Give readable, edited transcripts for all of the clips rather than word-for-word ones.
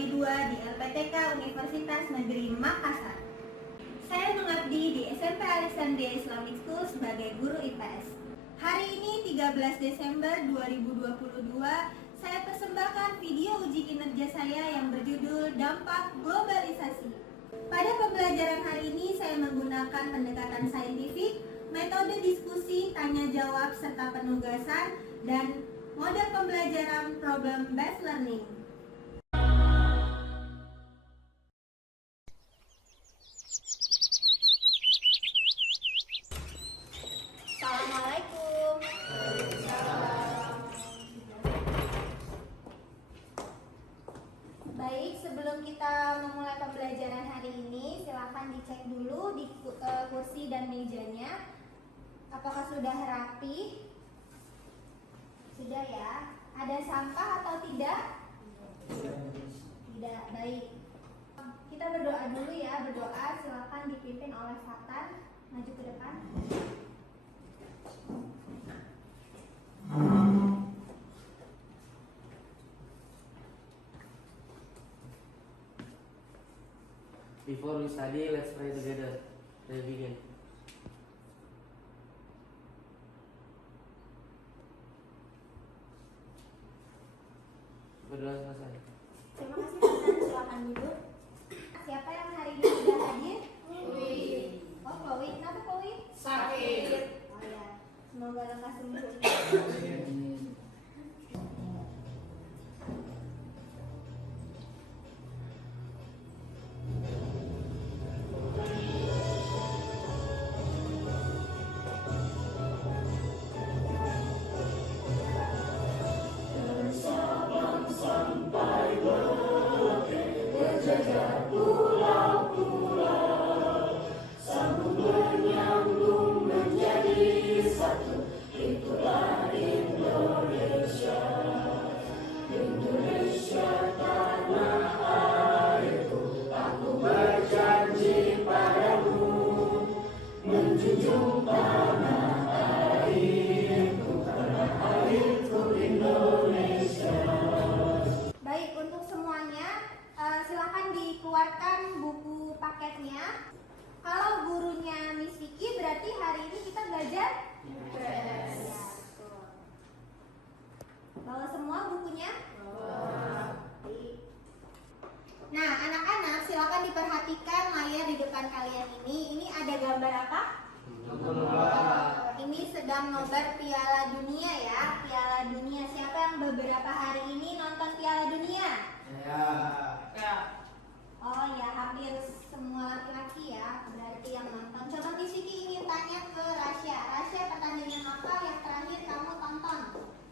kategori 2 di LPTK Universitas Negeri Makassar. Saya mengabdi di SMP Alexandria Islamic School sebagai guru IPS. Hari ini 13 Desember 2022, saya persembahkan video uji kinerja saya yang berjudul Dampak Globalisasi. Pada pembelajaran hari ini saya menggunakan pendekatan saintifik, metode diskusi, tanya jawab, serta penugasan, dan model pembelajaran problem based learning. Assalamualaikum. Baik, sebelum kita memulai pembelajaran hari ini, silakan dicek dulu di kursi dan mejanya. Apakah sudah rapi? Sudah ya? Ada sampah atau tidak? Tidak, baik. Kita berdoa dulu ya, berdoa. Silakan dipimpin oleh Fatan. Maju ke depan. Before we study, let's pray together. Let's begin. Berdoa selesai. Terima kasih Fatan, silakan duduk. Siapa yang hari ini sudah hadir? Chloe. Oh, Chloe. Kenapa Chloe? Sakit. Oh ya, semoga lekas sembuh. Baik, untuk semuanya silakan dikeluarkan buku paketnya. Kalau gurunya Miss Vicky, berarti hari ini kita belajar? Yes. Ya, betul. Bawa semua bukunya? Baik. Nah, anak-anak silakan diperhatikan layar di depan kalian ini. Ini ada gambar apa? Ini sedang nobar Piala Dunia ya, Piala Dunia. Siapa yang beberapa hari ini nonton Piala Dunia? Ya. Oh ya, hampir semua laki-laki ya, berarti yang nonton. Coba Miss Vicky ingin tanya ke Rasya. Rasya, pertandingan apa yang terakhir kamu tonton?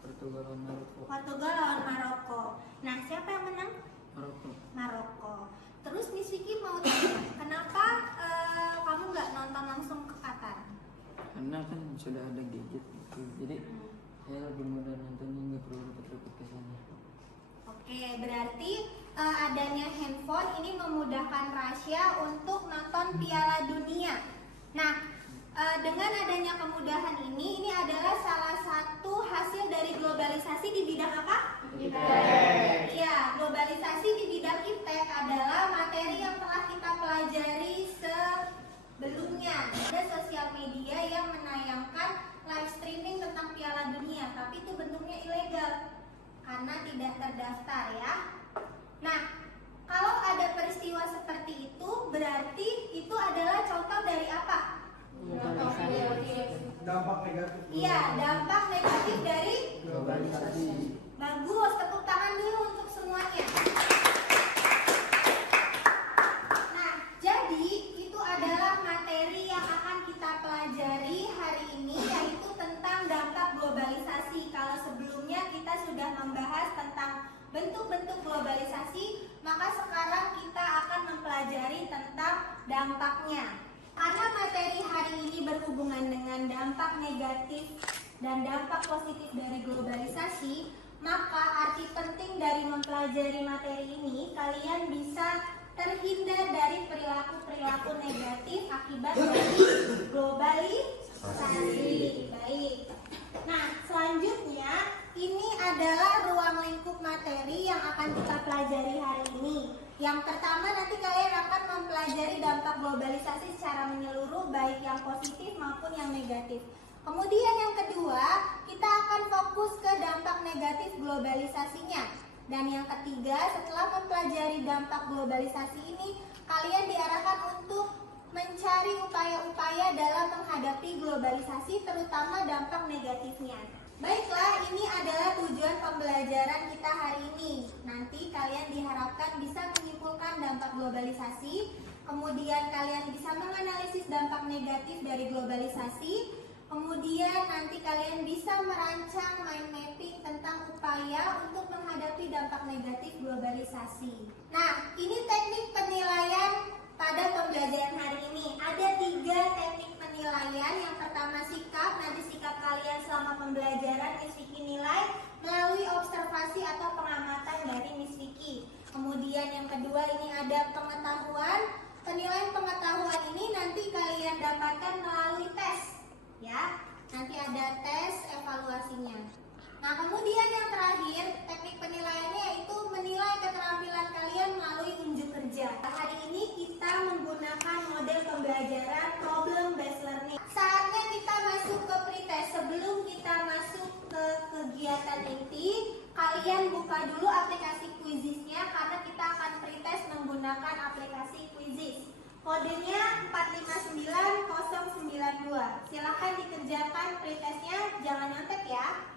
Portugal lawan Maroko. Portugal lawan Maroko. Nah, siapa yang menang? Maroko. Maroko. Terus Miss Vicky mau tanya, kenapa kamu nggak nonton langsung ke Qatar? Karena kan sudah ada gadget gitu. Jadi saya lebih mudah nontonnya, nggak perlu repot-repot ke sana. Oke, berarti adanya handphone ini memudahkan Rasya untuk nonton Piala Dunia. Nah, dengan adanya kemudahan ini adalah salah satu hasil dari globalisasi di bidang apa? IPTEK. Ya, globalisasi di bidang IPTEK adalah materi yang telah kita pelajari sebelumnya. Ada sosial media yang menayangkan live streaming tentang Piala Dunia, tapi itu bentuknya ilegal karena tidak terdaftar ya. Nah, kalau ada peristiwa seperti itu, berarti itu adalah contoh dari apa? Dampak negatif. Iya, dampak negatif dari Globalisasi. bagus. Tepuk tangan dulu untuk semuanya. Nah, jadi itu adalah materi yang akan kita pelajari hari ini, yaitu tentang dampak globalisasi. Kalau sebelumnya kita sudah membahas tentang bentuk-bentuk globalisasi, maka sekarang kita akan mempelajari tentang dampaknya. Karena materi hari ini berhubungan dengan dampak negatif dan dampak positif dari globalisasi, maka arti penting dari mempelajari materi ini, kalian bisa terhindar dari perilaku-perilaku negatif akibat dari globalisasi. Baik. Nah, selanjutnya ini adalah ruang lingkup materi materi yang akan kita pelajari hari ini. Yang pertama, nanti kalian akan mempelajari dampak globalisasi secara menyeluruh, baik yang positif maupun yang negatif. Kemudian yang kedua, kita akan fokus ke dampak negatif globalisasinya. Dan yang ketiga, setelah mempelajari dampak globalisasi ini, kalian diarahkan untuk mencari upaya-upaya dalam menghadapi globalisasi, terutama dampak negatifnya. Baiklah, ini adalah tujuan pembelajaran kita hari ini. Nanti kalian diharapkan bisa menyimpulkan dampak globalisasi, kemudian kalian bisa menganalisis dampak negatif dari globalisasi, kemudian nanti kalian bisa merancang mind mapping tentang upaya untuk menghadapi dampak negatif globalisasi. Nah, ini teknik penilaian pada pembelajaran hari ini. Ada 3 teknik penilaian. Yang pertama sikap. Nanti sikap kalian selama pembelajaran Miss Vicky nilai melalui observasi atau pengamatan dari Miss Vicky. Kemudian yang kedua ini ada pengetahuan. Penilaian pengetahuan ini nanti kalian dapatkan melalui tes, ya. Nanti ada tes evaluasinya. Nah, kemudian yang terakhir, teknik penilaiannya yaitu menilai keterampilan kalian melalui unjuk kerja. Hari ini kita menggunakan model pembelajaran problem based learning. Saatnya kita masuk ke pretest. Sebelum kita masuk ke kegiatan inti, kalian buka dulu aplikasi Quizizz-nya karena kita akan pretest menggunakan aplikasi Quizizz. Kodenya 459092. Silahkan dikerjakan pretestnya, jangan nyontek ya.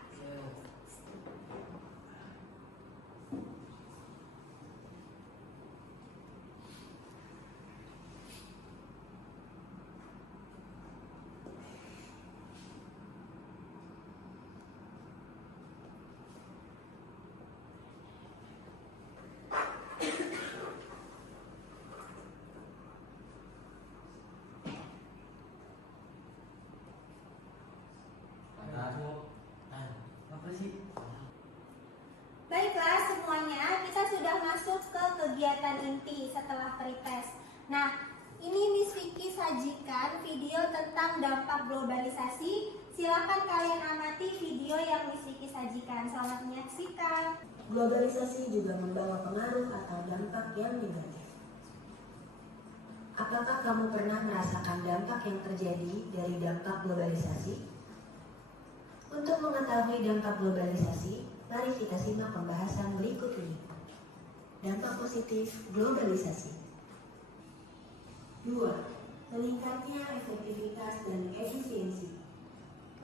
Baiklah semuanya, kita sudah masuk ke kegiatan inti setelah pretest. Nah, ini Miss Vicky sajikan video tentang dampak globalisasi. Silakan kalian amati video yang Miss Vicky sajikan. Selamat menyaksikan. Globalisasi juga membawa pengaruh atau dampak yang negatif. Apakah kamu pernah merasakan dampak yang terjadi dari dampak globalisasi? Untuk mengetahui dampak globalisasi, mari kita simak pembahasan berikut ini. Dampak positif globalisasi. 2. Meningkatnya efektivitas dan efisiensi.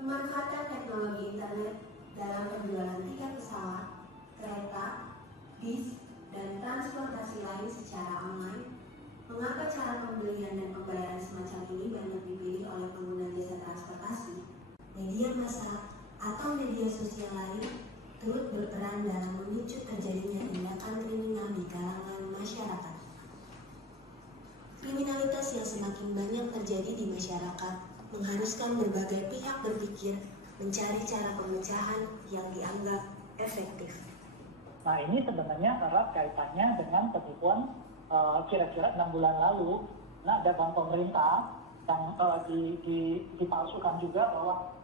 Pemanfaatan teknologi internet dalam penjualan tiket pesawat, kereta, bis, dan transportasi lain secara online. Mengapa cara pembelian dan pembayaran semacam ini banyak dipilih oleh pengguna jasa transportasi? Media massa atau media sosial lain turut berperan dalam memicu terjadinya tindakan kriminal di kalangan masyarakat. Kriminalitas yang semakin banyak terjadi di masyarakat mengharuskan berbagai pihak berpikir mencari cara pemecahan yang dianggap efektif. Nah, ini sebenarnya erat kaitannya dengan penipuan kira-kira 6 bulan lalu. Nah, ada bank pemerintah yang dipalsukan juga bahwa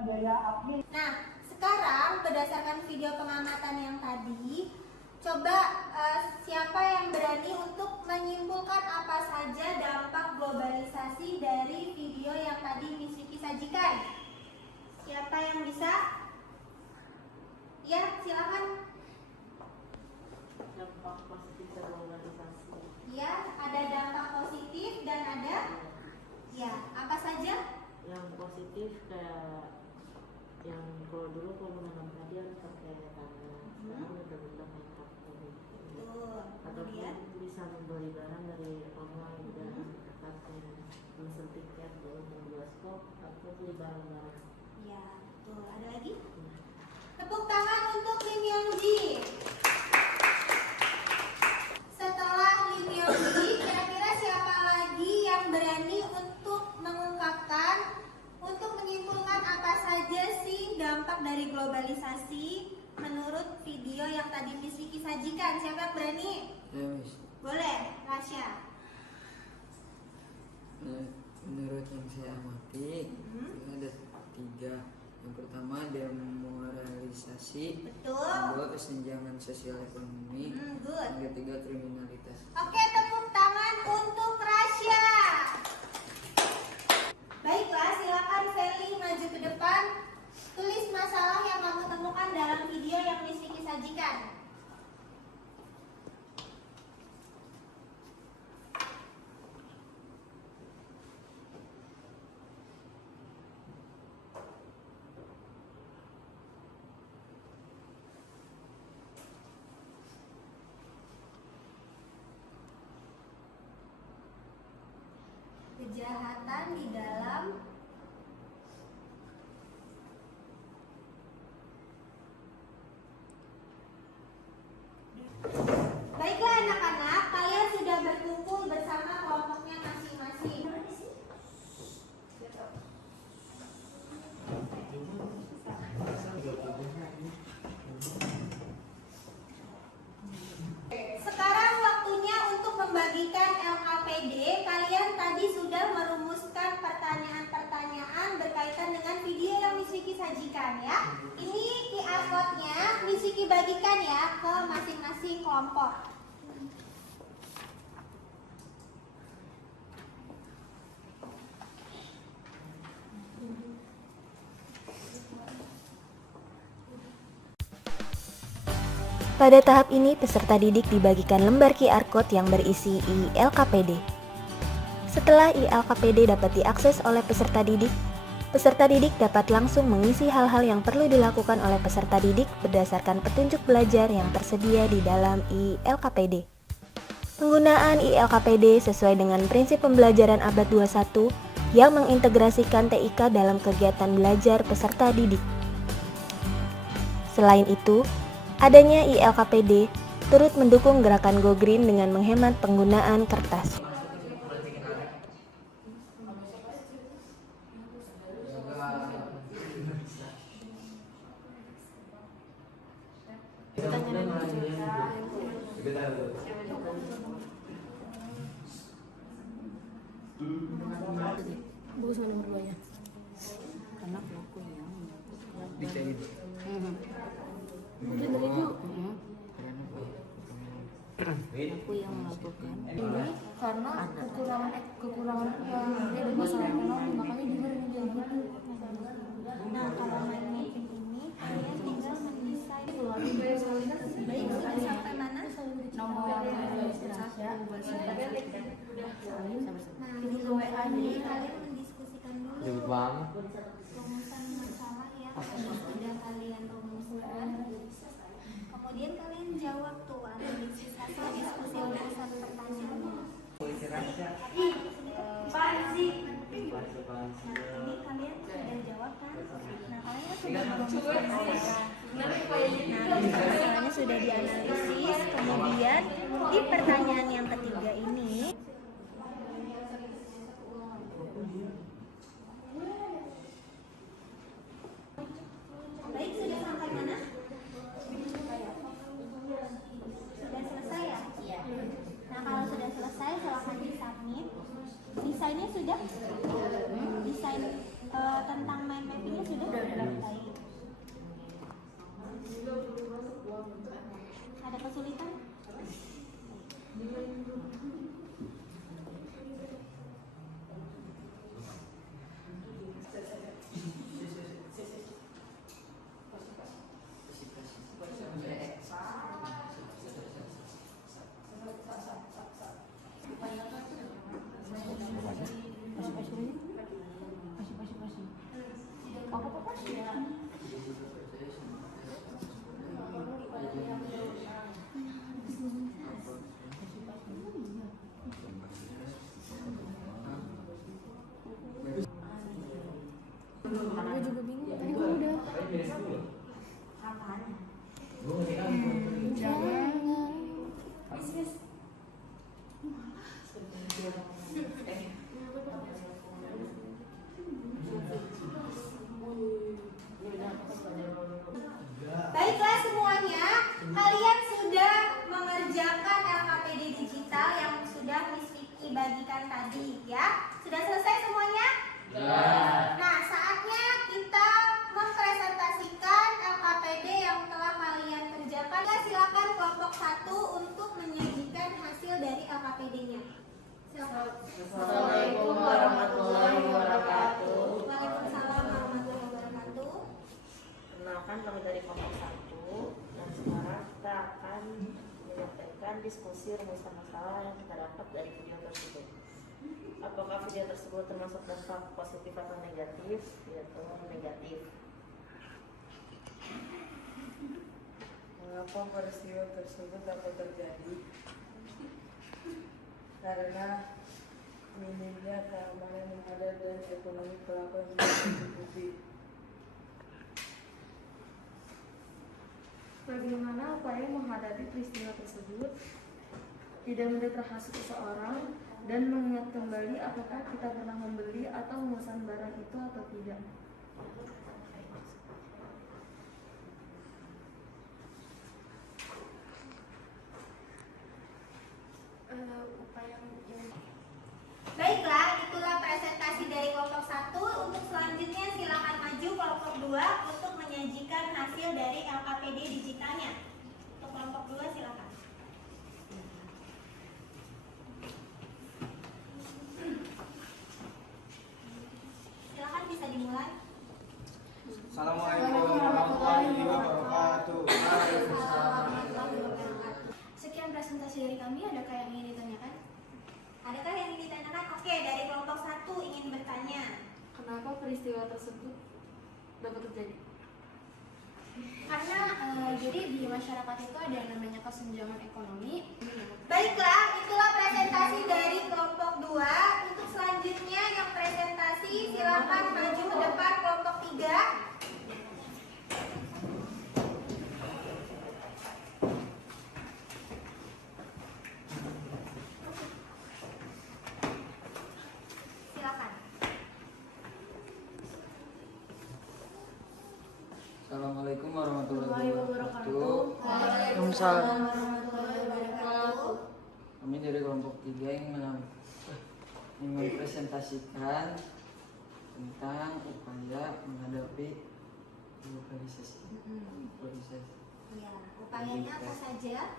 biaya admin. Nah, sekarang berdasarkan video pengamatan yang tadi, coba siapa yang berani untuk menyimpulkan apa saja dampak globalisasi dari video yang tadi Miss Vicky sajikan? Siapa yang bisa? Ya, silakan. Dampak positif dari globalisasi. Ya, ada dampak positif dan ada ya, apa saja? Yang positif kayak yang kalau dulu menanam padi harus pakai tangan, sekarang udah main traktor gitu. Ataupun bisa membeli barang dari online dan pakai pesan tiket baru mau bioskop atau beli barang-barang. Ya, betul. Ada lagi? Tepuk tangan untuk Lim Yongji. Setelah Lim Yongji, kira-kira siapa lagi yang berani untuk mengungkapkan, untuk menyimpulkan apa saja sih dampak dari globalisasi menurut video yang tadi Miss Vicky sajikan? Siapa yang berani? Ya, Miss. Boleh, Rasya. Menurut yang saya amati, ini ada 3. Yang pertama, demoralisasi diskriminasi. Betul. Yang kedua kesenjangan sosial ekonomi. Good. Yang ketiga kriminalitas. Oke, tepuk tangan untuk Rasya. Baiklah, silakan Feli maju ke depan. Tulis masalah yang kamu temukan dalam video yang Miss Vicky sajikan. Kejahatan di dalam Baiklah anak-anak, kalian sudah berkumpul bersama kelompoknya masing-masing. Sekarang waktunya untuk membagikan LKPD. Kalian tadi sudah merumuskan pertanyaan-pertanyaan berkaitan dengan video yang Miss Vicky sajikan ya. Ini QR code-nya Miss Vicky bagikan ya ke masing-masing kelompok. Pada tahap ini, peserta didik dibagikan lembar QR Code yang berisi ILKPD. Setelah ILKPD dapat diakses oleh peserta didik dapat langsung mengisi hal-hal yang perlu dilakukan oleh peserta didik berdasarkan petunjuk belajar yang tersedia di dalam ILKPD. Penggunaan ILKPD sesuai dengan prinsip pembelajaran abad 21 yang mengintegrasikan TIK dalam kegiatan belajar peserta didik. Selain itu, adanya ILKPD turut mendukung gerakan Go Green dengan menghemat penggunaan kertas. Bagus nomor 2-nya. Karena pelaku yang Dikain. mungkin dari itu pelaku yang melakukan Ini karena kekurangan uang, dia ada masalah ekonomi, makanya dia menjadi gitu. Nah, kalau main mapping ini kalian tinggal mendesain. Baik, sudah sampai mana? Nomor administrasi ya. Nah, di WA ini kalian mendiskusikan dulu rumusan masalah yang sudah kalian rumuskan. Kemudian kalian jawab tuh analisis hasil diskusi rumusan pertanyaannya. Nah, ini kalian sudah jawab kan? Nah, kalian sudah merumuskan masalah. Nah, masalahnya sudah dianalisis. Kemudian di pertanyaan yang ketiga ini baik, sudah sampai mana? Sudah selesai ya? Iya. Nah, kalau sudah selesai silahkan di-submit. Desainnya sudah? Desain tentang mind mappingnya sudah? Baik. Ada kesulitan? Gue juga bingung, tadi gue udah. Apaan? Jangan. Baiklah semuanya, kalian sudah mengerjakan LKPD digital yang sudah Miss Vicky bagikan tadi ya. Sudah selesai semuanya? Ya. Nah, saatnya kita mempresentasikan LKPD yang mengadakan diskusi rumusan masalah yang kita dapat dari video tersebut. Apakah video tersebut termasuk dampak positif atau negatif? Yaitu negatif. Mengapa peristiwa tersebut dapat terjadi? Karena minimnya keamanan yang ada dan ekonomi pelaku yang tidak mencukupi. Bagaimana upaya menghadapi peristiwa tersebut? Tidak mendeterhasut seseorang dan mengingat kembali apakah kita pernah membeli atau memesan barang itu atau tidak. Baiklah, itulah presentasi dari kelompok 1. Untuk selanjutnya silakan maju kelompok 2 untuk menyajikan hasil dari LKPD digitalnya. Untuk kelompok 2 silakan. Silakan bisa dimulai. Assalamualaikum warahmatullahi wabarakatuh. Sekian presentasi dari kami, adakah yang ingin ditanyakan? Adakah yang ingin ditanyakan? Oke, dari kelompok 1 ingin bertanya. Kenapa peristiwa tersebut dapat terjadi? Karena jadi di masyarakat itu ada yang namanya kesenjangan ekonomi. Baiklah, itulah presentasi dari kelompok 2. Untuk selanjutnya yang presentasi silakan maju ke depan kelompok 3. Silakan. Assalamualaikum warahmatullahi wabarakatuh. Waalaikumsalam warahmatullahi wabarakatuh. Kami dari kelompok 3 yang mempresentasikan tentang upaya menghadapi globalisasi. Ya, upayanya apa saja?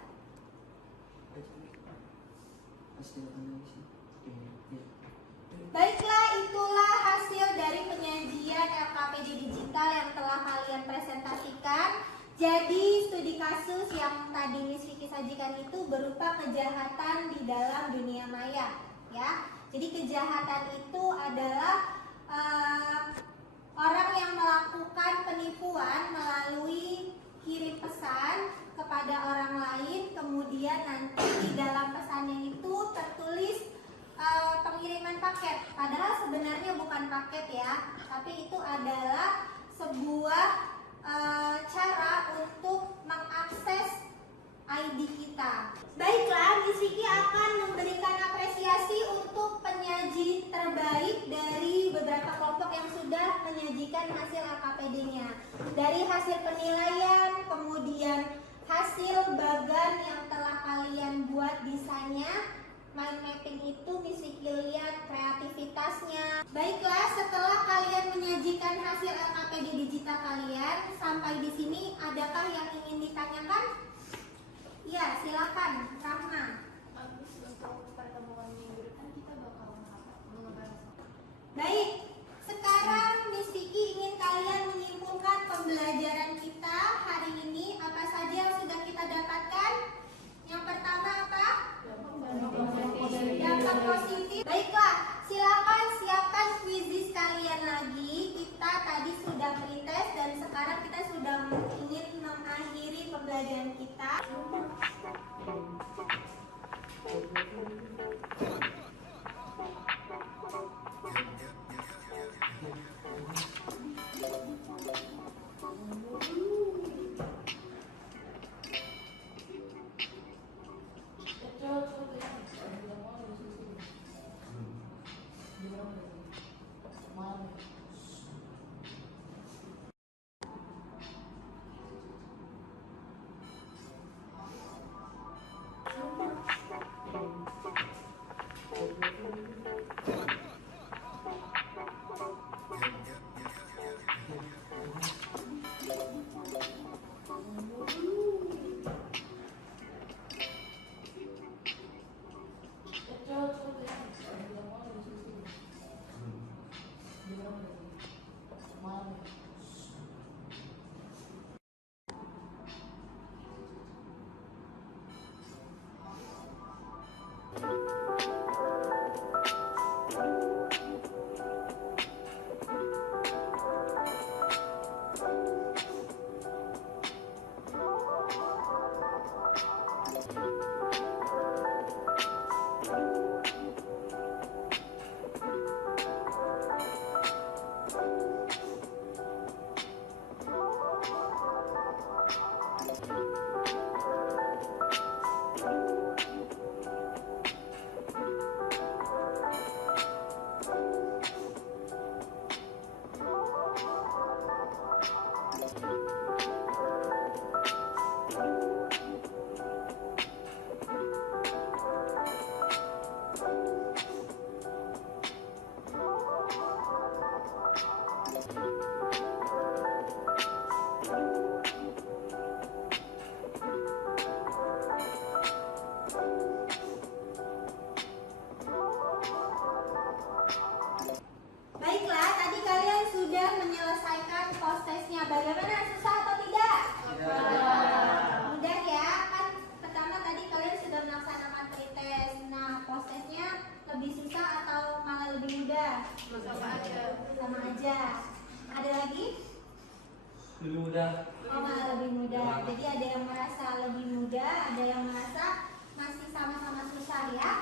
Hasil analisis. Ya. Baiklah, itulah hasil dari penyajian LKPD digital yang telah kalian presentasikan. Jadi studi kasus yang tadi Miss Vicky sajikan itu berupa kejahatan di dalam dunia maya, ya. Jadi kejahatan itu adalah orang yang melakukan penipuan melalui kirim pesan kepada orang lain, kemudian nanti di dalam pesannya itu tertulis pengiriman paket. Padahal sebenarnya bukan paket ya, tapi itu adalah sebuah cara untuk mengakses ID kita. Baiklah, Miss Vicky akan memberikan apresiasi untuk penyaji terbaik dari beberapa kelompok yang sudah menyajikan hasil LKPD-nya. Dari hasil penilaian, kemudian hasil bagan yang telah kalian buat desainnya, mind mapping itu Miss Vicky lihat kreativitasnya. Baiklah, setelah kalian menyajikan hasil LKPD digital kalian sampai di sini, adakah yang ingin ditanyakan? Ya, silakan, Rahma. Untuk pertemuan minggu depan kita bakal ngebahas. Baik, sekarang Miss Vicky ingin kalian menyimpulkan pembelajaran kita hari ini. Apa saja yang sudah kita dapatkan? Yang pertama apa? Dampak positif. Baiklah, silakan siapkan kuisis kalian lagi. Kita tadi sudah pretest dan sekarang kita sudah ingin mengakhiri pembelajaran kita. Lebih mudah. Oh, malah lebih mudah. Jadi ada yang merasa lebih mudah, ada yang merasa masih sama-sama susah ya.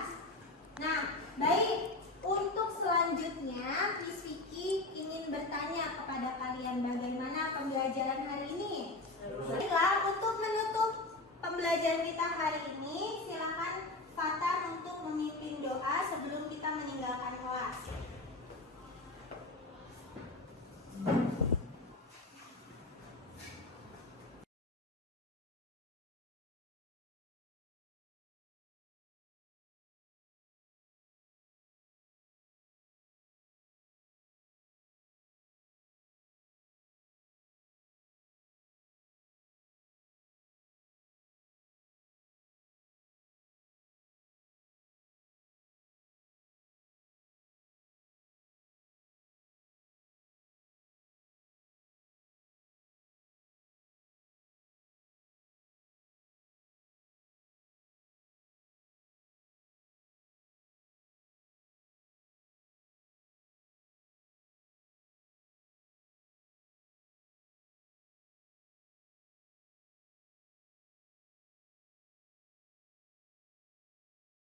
Nah, baik. Untuk selanjutnya, Miss Vicky ingin bertanya kepada kalian bagaimana pembelajaran hari